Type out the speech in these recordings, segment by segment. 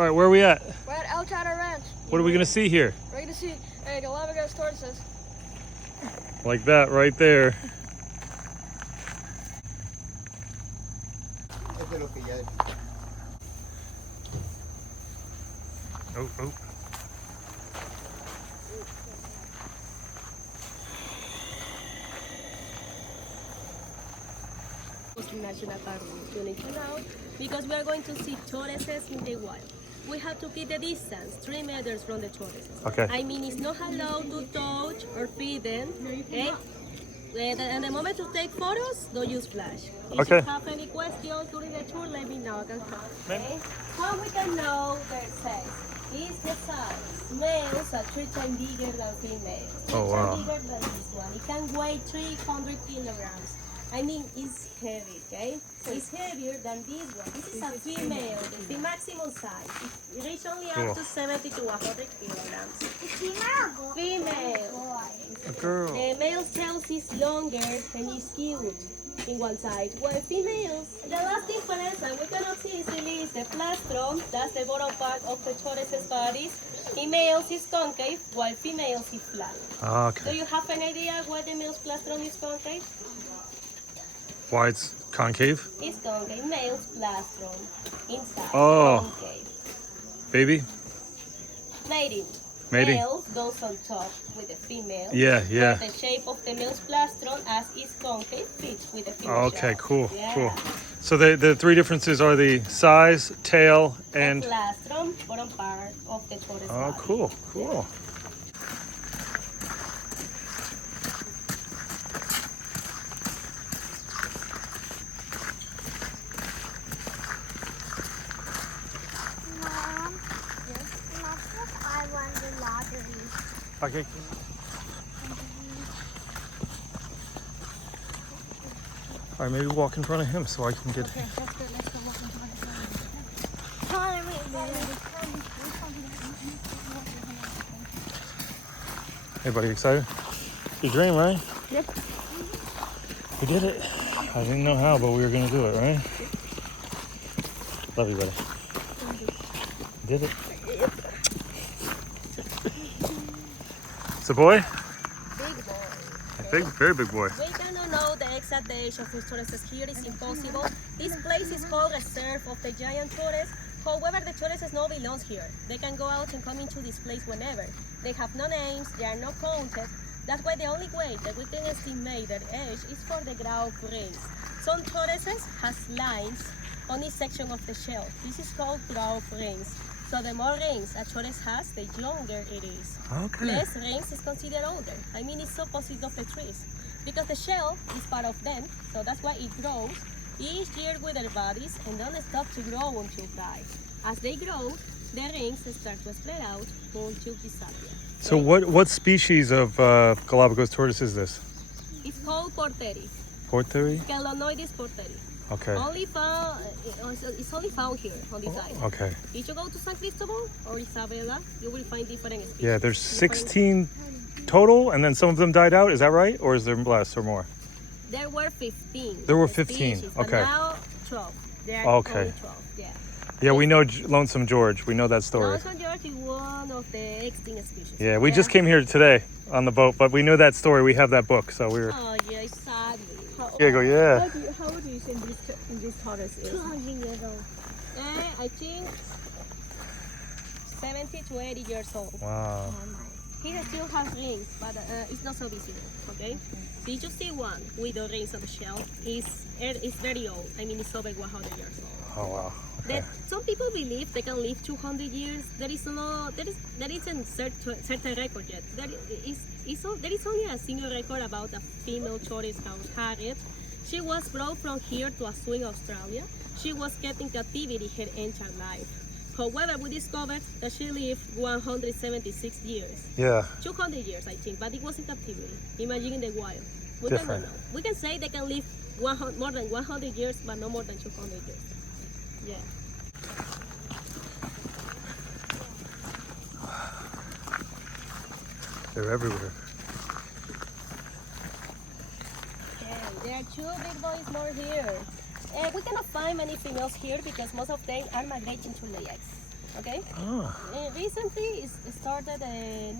All right, where are we at? We're at El Chato Ranch. What are we gonna see here? We're gonna see Galápagos tortoises. Like that right there. Oh, oh. National Park you need to know, because we are going to see tortoises in the wild. We have to keep the distance 3 meters from the tortoises. Okay. I mean, it's not allowed to touch or feed them. Okay. And the moment to take photos, don't use flash. If Okay. you have any questions during the tour, let me know. I can help. Okay. How we can know their sex is the size. Males are 3 times bigger than females. 3 Oh, wow. times bigger than this one. It can weigh 300 kilograms. I mean, it's heavy, okay? It's heavier than this one. This is a female, the maximum size. It reaches only up to 70 to 100 kilograms. Female. A girl. The male's tail is longer and is skewed in one side. While females, the last difference that we cannot see easily is the plastron. That's the bottom part of the tortoise's bodies. In males is concave, while females is flat. Do Okay. you have an idea why the male's plastron is concave? Why it's concave? It's concave. Male's plastron inside. Oh. Concave. Baby? Mating. Mating. Males goes on top with the female. Yeah, yeah. The shape of the male's plastron, as is concave, fits with the female. Okay, shell. cool, Yeah. cool. So the three differences are the size, tail, and... The plastron, bottom part of the tortoise Oh, body. cool, cool. Mom, let's just I won the lottery. Okay. All right, maybe walk in front of him so I can get... Okay, let's go walk into my phone. Come on, Hey, buddy, excited? Your dream, right? Yep. We did it. I didn't know how, but we were gonna do it, right? Love you, buddy. Did it. It's a boy? Big boy. Big, very big boy. We cannot know the exact age of the tortoises here. It's impossible. This place is called Reserve of the Giant Tortoise. However, the tortoises no belongs here. They can go out and come into this place whenever. They have no names, they are not counted. That's why the only way that we can estimate their age is for the growth rings. Some tortoises has lines on each section of the shell. This is called growth rings. So the more rings a tortoise has, the younger it is. Okay. Less rings is considered older. I mean, it's opposite of the trees. Because the shell is part of them, so that's why it grows each year with their bodies and don't stop to grow until die. As they grow, the rings start to spread out until disappear. So what species of Galapagos tortoise is this? It's called porteri. Porteri? Chelonoidis porteri. Okay. Only found, it's only found here on this island. Okay. If you go to San Cristobal or Isabela, you will find different species. Yeah, there's Different- 16 total, and then some of them died out. Is that right? Or is there less or more? There were 15. There were 15, species, but okay. now 12. There are Okay. only 12, yeah. Yeah, we know Lonesome George. We know that story. Lonesome George is one of the extinct species. Yeah, we just came here today on the boat, but we knew that story. We have that book, so we were... Oh, yeah, sadly. Diego, yeah. How old do you think this tortoise is? 200 years old. I think 70 to 80 years old. Wow. He still has rings, but it's not so visible, okay? So you just see one with the rings of the shell. It's very old. I mean, it's over 100 years old. Oh, wow. Okay. Some people believe they can live 200 years. There isn't certain record yet. There is only a single record about a female tortoise called Harriet. She was brought from here to a zoo in Australia. She was kept in captivity her entire life. However, we discovered that she lived 176 years. Yeah. 200 years, I think, but it was in captivity. Imagine in the wild. We Different. cannot know. We can say they can live more than 100 years, but no more than 200 years. Yeah. They're everywhere. Yeah, there are 2 big boys more here. We cannot find many females here because most of them are migrating to lay eggs. Okay. Ah, Recently, it started a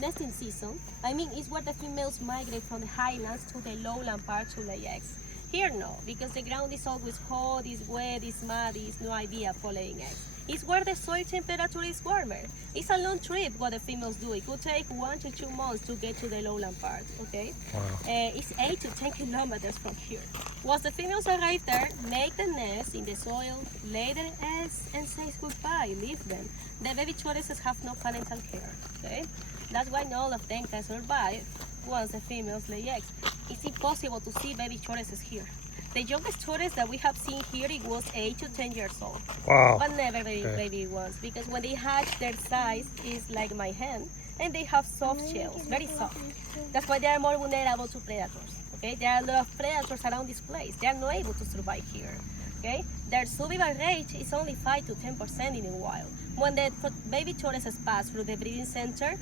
nesting season. I mean, it's where the females migrate from the highlands to the lowland part to lay eggs. Here, no, because the ground is always hot, it's wet, it's muddy, it's no idea for laying eggs. It's where the soil temperature is warmer. It's a long trip what the females do. It could take 1 to 2 months to get to the lowland part, okay? wow. It's 8 to 10 kilometers from here. Once the females arrive there, make the nest in the soil, lay their eggs, and say goodbye, leave them. The baby tortoises have no parental care, okay? That's why not all of them can survive once the females lay eggs. It's impossible to see baby tortoises here. The youngest tortoise that we have seen here, it was 8 to 10 years old. Wow. But never baby ones, because when they hatch, their size is like my hand, and they have soft shells, very soft. That's why they are more vulnerable to predators. Okay, there are a lot of predators around this place. They are not able to survive here. Okay, their survival rate is only 5 to 10% in the wild. When the baby tortoises pass through the breeding center,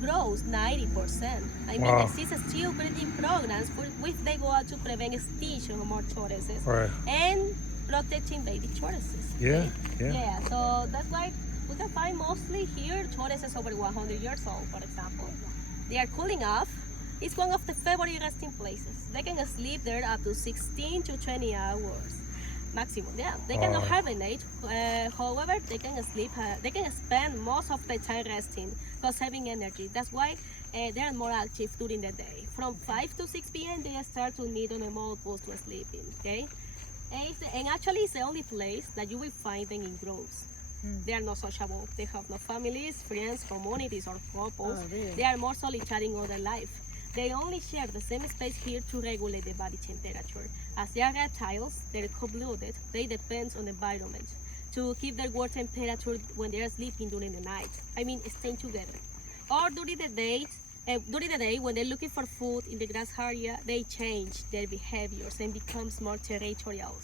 grows 90%. I mean, Wow. exists still breeding programs which they go out to prevent extinction of more tortoises Right. and protecting baby tortoises. Yeah, okay? yeah. Yeah, so that's why we can find mostly here tortoises over 100 years old, for example. They are cooling off. It's one of the favorite resting places. They can sleep there up to 16 to 20 hours maximum. Yeah, they cannot Wow. hibernate. However, they can sleep. They can spend most of the time resting, conserving energy. That's why they are more active during the day. From 5 to 6 p.m., they start to meet on a mall post to sleep in. Okay, and actually, it's the only place that you will find them in groups. They are not sociable. They have no families, friends, communities, or couples. really? They are more solitary in other life. They only share the same space here to regulate the body temperature. As they are reptiles, they're cold-blooded. They depend on the environment to keep their water temperature when they are sleeping during the night. I mean, staying together. Or during the day, when they're looking for food in the grass area, they change their behaviors and becomes more territorial.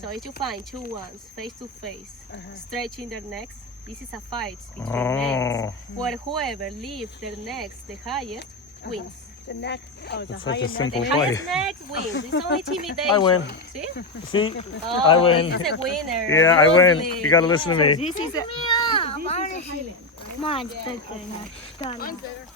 So if you find two ones face to face, stretching their necks, this is a fight between males, where whoever leaves their necks the highest wins. The neck. Oh, the That's such a higher neck. simple The play. highest neck wins. It's only intimidation. I win. See? See, Oh, I win. This is a winner. Yeah, I win. Obviously. You gotta listen to me. This is a Highland. Mine's bigger than Mine's better.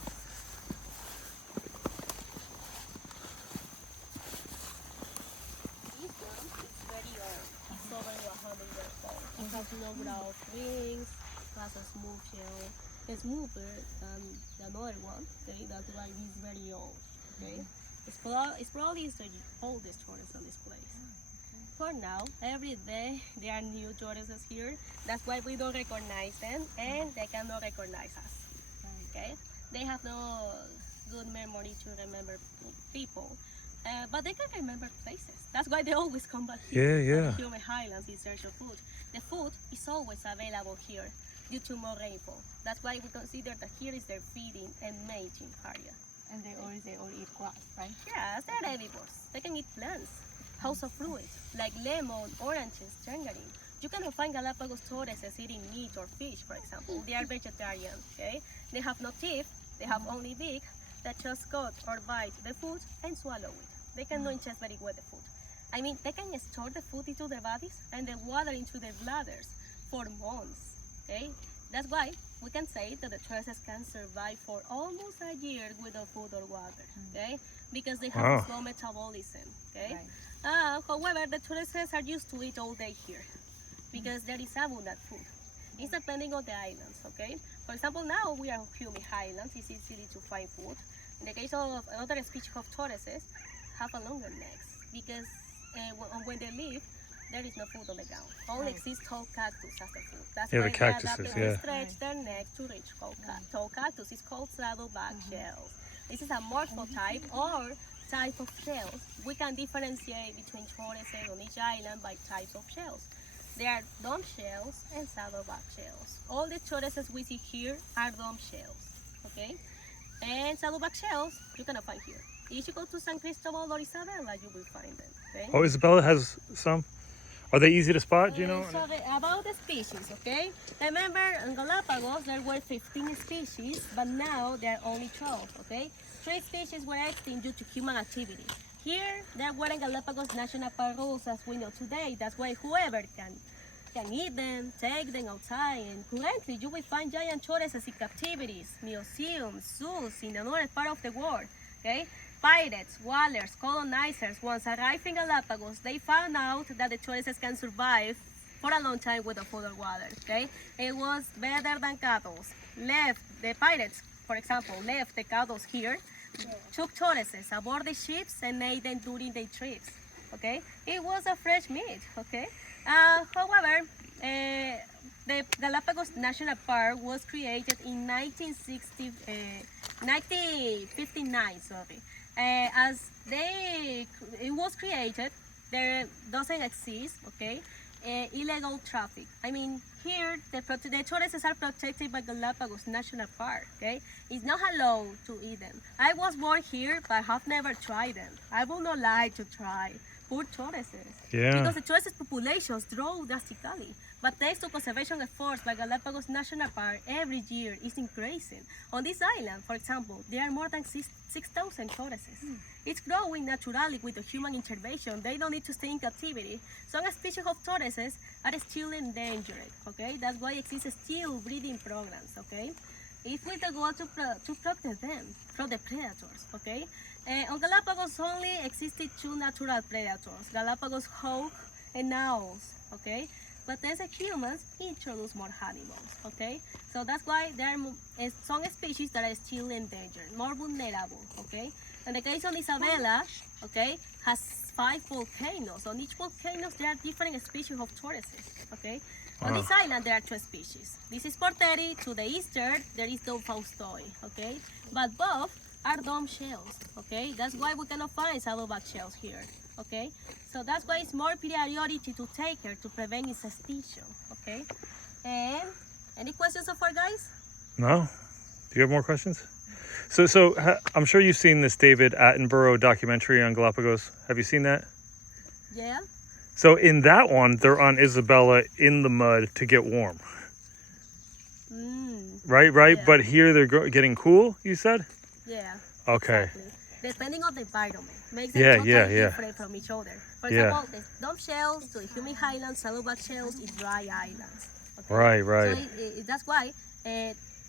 This one is very old. It's over 100 years old. It has no growth wings, has a smooth shell. It's smoother than the other one. Okay, that's why it's very old. Okay, it's probably the oldest tortoise on this place. For now, every day there are new tortoises here. That's why we don't recognize them, and they cannot recognize us. Okay, they have no good memory to remember people. But they can remember places. That's why they always come back here. Yeah, yeah. Human highlands in search of food. The food is always available here due to more rainfall. That's why we consider that here is their feeding and mating area. And they all eat grass, right? Yes, they're herbivores. They can eat plants, house of fruit, like lemon, oranges, tangerine. You cannot find Galápagos tortoises eating meat or fish, for example. They are vegetarian, okay? They have no teeth, they have only beak that just cut or bite the food and swallow it. They cannot ingest very well the food. I mean, they can store the food into their bodies and the water into their bladders for months, okay? That's why we can say that the tortoises can survive for almost a year without food or water, okay? Because they have Wow. a slow metabolism, okay? Right. However, the tortoises are used to eat all day here because there is abundant food. It's depending on the islands, okay? For example, now we are on Hume Highlands. It's easy to find food. In the case of another species of tortoises, have a longer necks because when they leave, there is no food on the ground. Only exists tall cactus as the food. That's Yeah, why the they cactuses, adapted to yeah. stretch their neck to reach tall cactus. It's called saddleback shells. This is a morphotype or type of shells. We can differentiate between tortoises on each island by types of shells. There are dome shells and saddleback shells. All the tortoises we see here are dome shells, okay? And saddleback shells you cannot find here. If you go to San Cristobal or Isabela, you will find them, okay? Oh, Isabella has some. Are they easy to spot? Do you know? Sorry, about the species, okay? Remember, in Galápagos there were 15 species, but now there are only 12, okay? 3 species were extinct due to human activity. Here, there weren't Galápagos National Park rules as we know today. That's why whoever can can eat them, take them outside, and currently you will find giant tortoises in captivities, museums, zoos in another part of the world. Okay? Pirates, whalers, colonizers, once arrived in Galápagos, they found out that the tortoises can survive for a long time with the food or water. Okay? It was better than cattle. The pirates, for example, left the cattle here, took tortoises aboard the ships and ate them during their trips. Okay, it was a fresh meat. Okay, however, the Galapagos National Park was created in 1959. Sorry, as it was created, there doesn't exist. Okay, illegal traffic. I mean, here the tortoises are protected by Galapagos National Park. Okay, it's not allowed to eat them. I was born here, but have never tried them. I will not lie to try. Poor tortoises. Yeah. Because the tortoises populations grow drastically. But thanks to conservation efforts by Galapagos National Park, every year is increasing. On this island, for example, there are more than 6,000 tortoises. It's growing naturally with the human intervention. They don't need to stay in captivity. Some species of tortoises are still endangered. Okay, that's why exists still breeding programs. Okay, if we go to protect them from the predators. Okay. On Galapagos only existed 2 natural predators, Galapagos hawk and owls, okay? But as humans introduce more animals, okay? So that's why there are some species that are still endangered, more vulnerable, okay? In the case of Isabella, okay, has 5 volcanoes. On each volcano there are different species of tortoises, okay? On this island there are 2 species. This is Porteri, to the eastern there is Dom Faustoi, okay? But both are dome shells, okay? That's why we cannot find saddleback shells here, okay? So that's why it's more priority to take care to prevent its extinction, okay? And any questions so far, guys? No? Do you have more questions? So I'm sure you've seen this David Attenborough documentary on Galapagos. Have you seen that? Yeah. So in that one, they're on Isabella in the mud to get warm. Right? Yeah. But here they're getting cool, you said? Yeah. Okay. Exactly. Depending on the environment, makes them totally different from each other. For example, the dome shells to the humid highlands, saddleback shells is dry islands. Okay? Right. So that's why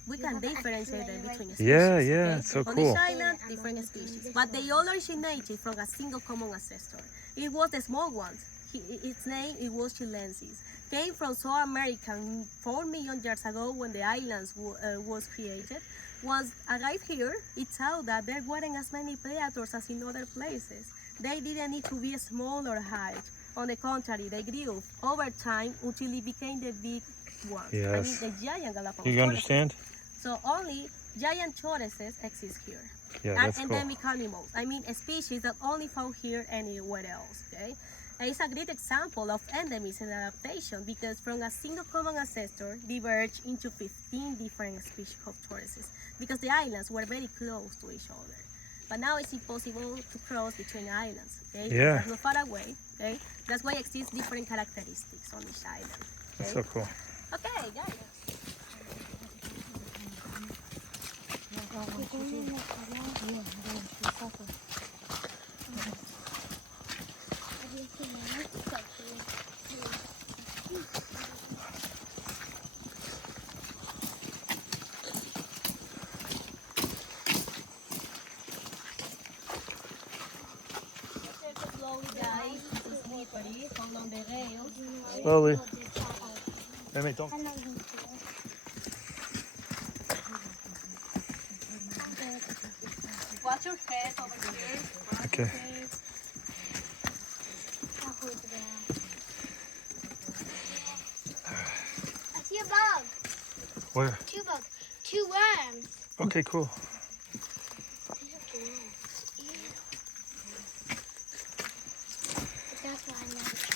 we can differentiate them between species. Yeah, okay? it's so On cool. each island, different species, but they all originated from a single common ancestor. It was the small ones. Its name it was chilensis. Came from South America 4 million years ago when the islands was created. Once arrived here, it saw that there weren't as many predators as in other places. They didn't need to be small or height. On the contrary, they grew over time until it became the big ones. Yes. I mean, the giant Galapagos You understand? tortoises. So only giant tortoises exist here. Yeah, And that's cool. endemic animals. I mean, a species that only found here anywhere else. Okay. And it's a great example of endemism and adaptation because from a single common ancestor diverged into 15 different species of tortoises because the islands were very close to each other. But now it's impossible to cross between islands. Okay? Yeah. They're not far away. Okay. That's why exists different characteristics on each island. Okay? That's so cool. Okay, guys. Slowly. Hey, don't. I know you do. Watch your head over here. Watch Okay. your head. I'll hold it down. I see a bug. Where? 2 bugs. 2 worms. Okay, cool. These are gross. Ew. But that's why I never catch them.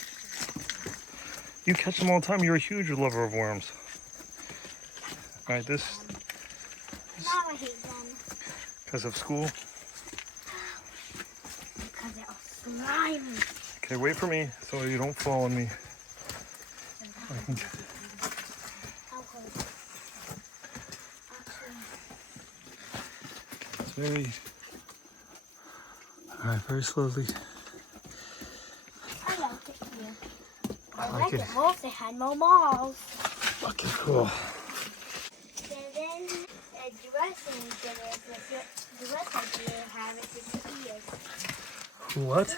You catch them all the time. You're a huge lover of worms. All right, this Now I hate them. because of school. Because they're all slimy. Okay, wait for me so you don't fall on me. I'll hold it. Very. All right, very slowly. I like it here. I like Look at, They had more malls. fucking cool. And then the dressing the rest of the year have it disappears. What?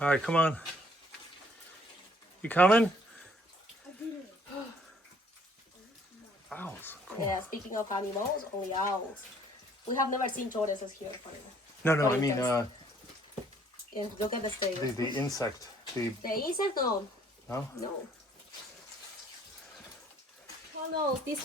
All right, come on. You coming? Owls. Cool. Yeah, speaking of animals, only owls. We have never seen tortoises here. No, What I is mean, this? And look at the state. the insect. The insect, no. no. No. Oh no, these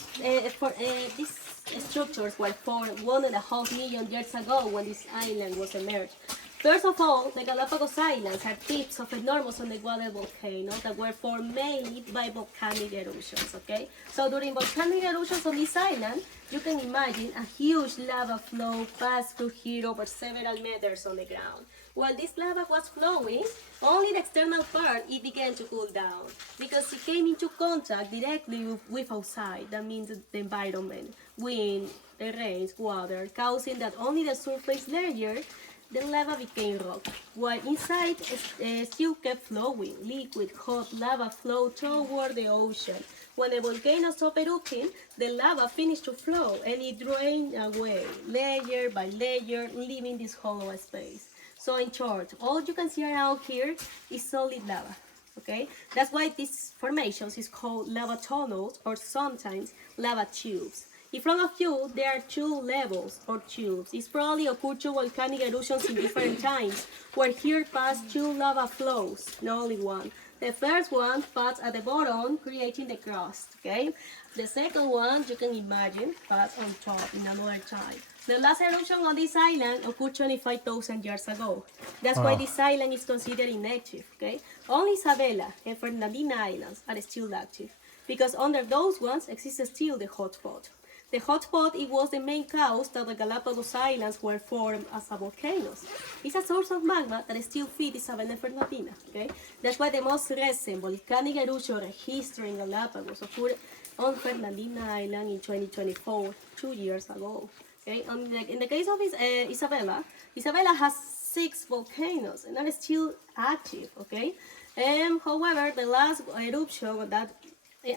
structures were formed 1.5 million years ago when this island was emerged. First of all, the Galápagos Islands are tips of enormous underwater volcanoes that were formed mainly by volcanic eruptions, okay? So during volcanic eruptions on this island, you can imagine a huge lava flow passed through here over several meters on the ground. While this lava was flowing, only the external part, it began to cool down because it came into contact directly with outside, that means the environment, wind, the rains, water, causing that only the surface layer, the lava became rock, while inside still kept flowing. Liquid, hot lava flowed toward the ocean. When the volcano stopped erupting, the lava finished to flow and it drained away, layer by layer, leaving this hollow space. So in short, all you can see around here is solid lava, okay? That's why these formations is called lava tunnels or sometimes lava tubes. In front of you, there are two levels or tubes. It's probably occurred to volcanic eruptions in different times, where here passed two lava flows, not only one. The first one passed at the bottom, creating the crust, okay? The second one, you can imagine, passed on top in another time. The last eruption on this island occurred 25,000 years ago. That's why this island is considered inactive, okay? Only Isabella and Fernandina Islands are still active, because under those ones exists still the hot spot. The hot spot, it was the main cause that the Galapagos Islands were formed as volcanoes. It's a source of magma that still feeds Isabella and Fernandina, okay? That's why the most recent volcanic eruption registered in Galapagos occurred on Fernandina Island in 2024, 2 years ago. Okay? In the case of Isabella, Isabella has 6 volcanoes and are still active, okay? However, the last eruption of that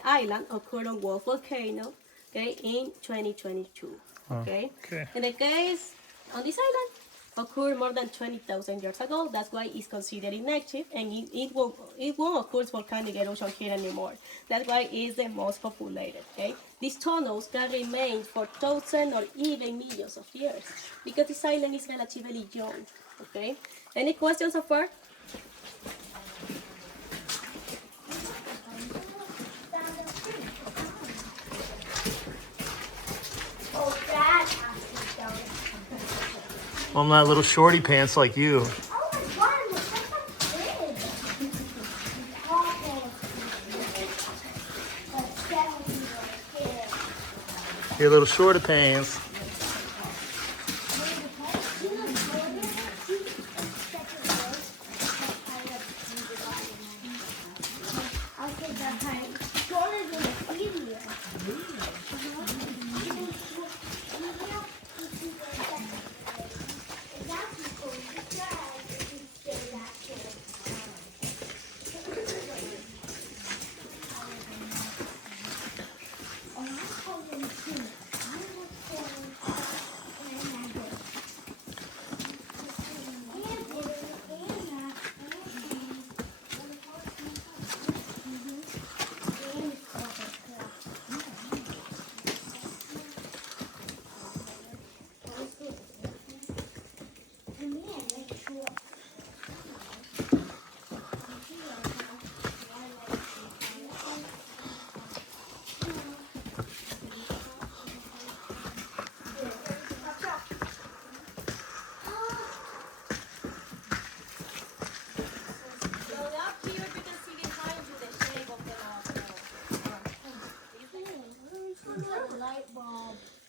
island occurred on Wolf Volcano, okay, in 2022, okay? Okay. In the case on this island, occurred more than 20,000 years ago. That's why it's considered inactive, and it won't occur volcanic eruption here anymore. That's why it's the most populated, okay? These tunnels can remain for thousands or even millions of years because this island is relatively young, okay? Any questions so far? I'm not little shorty pants like you. Oh my god, look, that's so big. Your little shorty pants.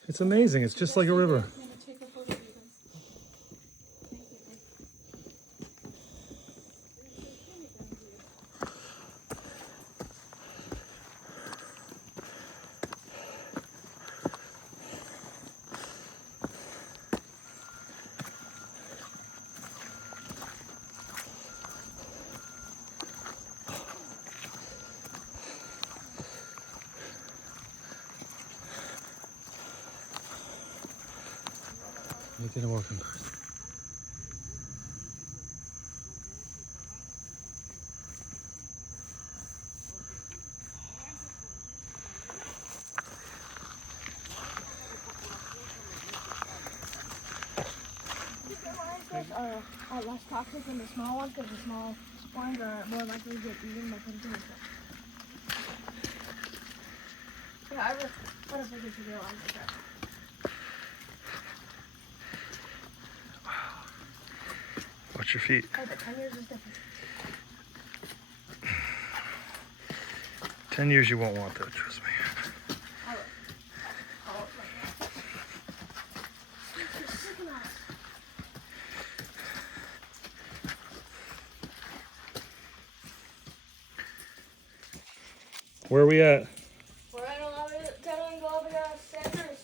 It's amazing. It's just like a river. No tiene walking. Are less toxic than the small ones because the small ones are more likely to get eaten by predators. Yeah, I don't think you should realize that. Watch your feet. Oh, but 10 years is different. 10 years you won't want that, trust me. I will. Oh, my God. Where are we at? We're at Galápagos, Santa Cruz.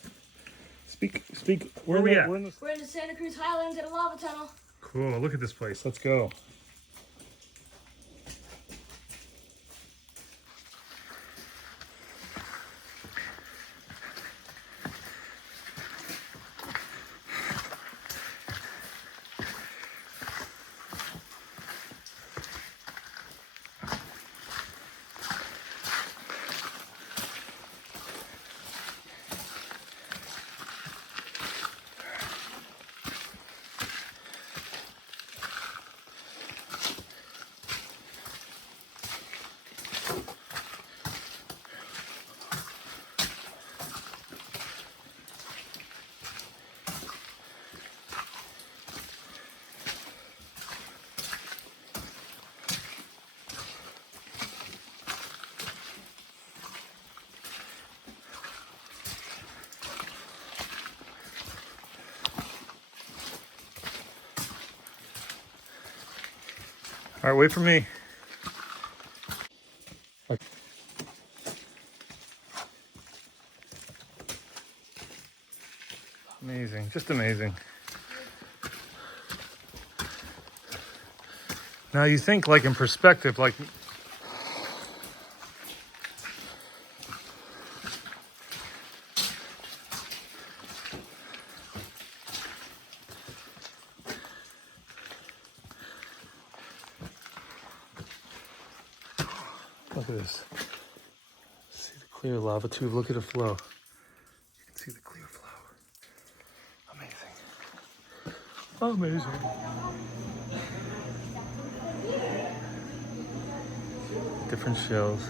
Speak. Where are we at? We're in the Santa Cruz highlands at a lava tunnel. Cool, look at this place. Let's go. All right, wait for me. Amazing, just amazing. Now you think like in perspective, like look at this. See the clear lava tube, look at the flow. You can see the clear flow. Amazing. Amazing. Different shells.